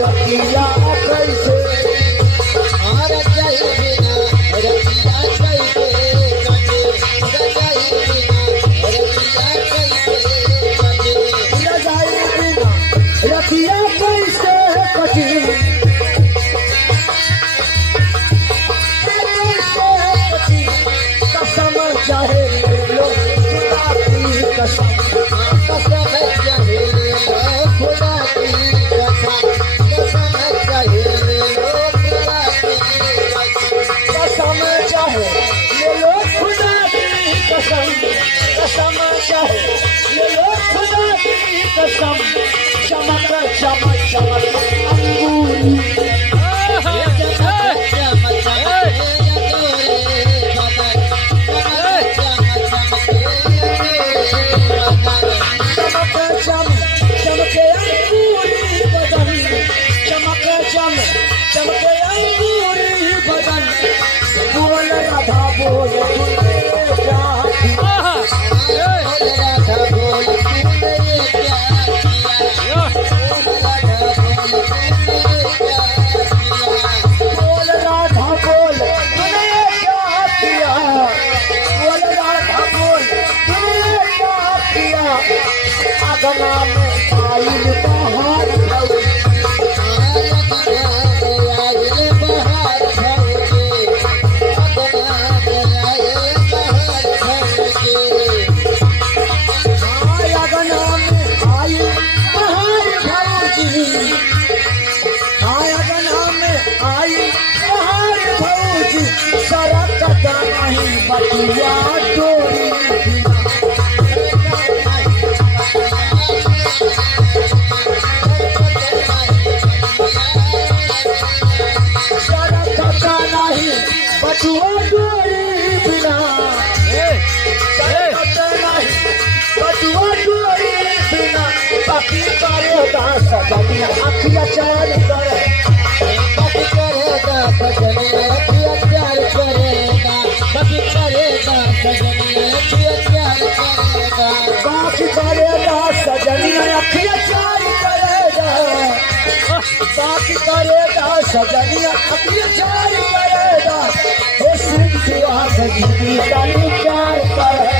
रतिया कैसे रजाई बिना रतिया कैसे कटे रजाई बिना रतिया कैसे कटे रजाई बिना रतिया कैसे कटी कसम चाहे लो खुदा की कसम कसम चाहे लो खुदा की कसम कसम चाहे लो खुदा की कसम चाहे ले लो खुदा की कसम कसम चाहे ले लो खुदा की कसम चमक चमक चमक अंगूरी चमक चमके अंगूरी बदन चमक चमके अंगूरी बदन बोल राधा बोल राधा बोल तूने क्या किया बोल राधा बोल तूने क्या किया बोल राधा बोल तूने क्या किया अगना में आइल बहार बतिया डोरी सरकता नहीं बटुआ डोरी बिना सरकता नहीं बटुआ डोरी बिना बाकी करेगा सजनिया अखिया चार करे बाकी करेगा सजनिया अखिया चार करेगा बाकी करेगा सजनिया अखिया चार करेगा बाकी करेगा सजनिया अखिया चार करेगा बाकी करेगा सजनिया अखिया चार करेगा वो सिंह दुआ सजनी का प्यार करे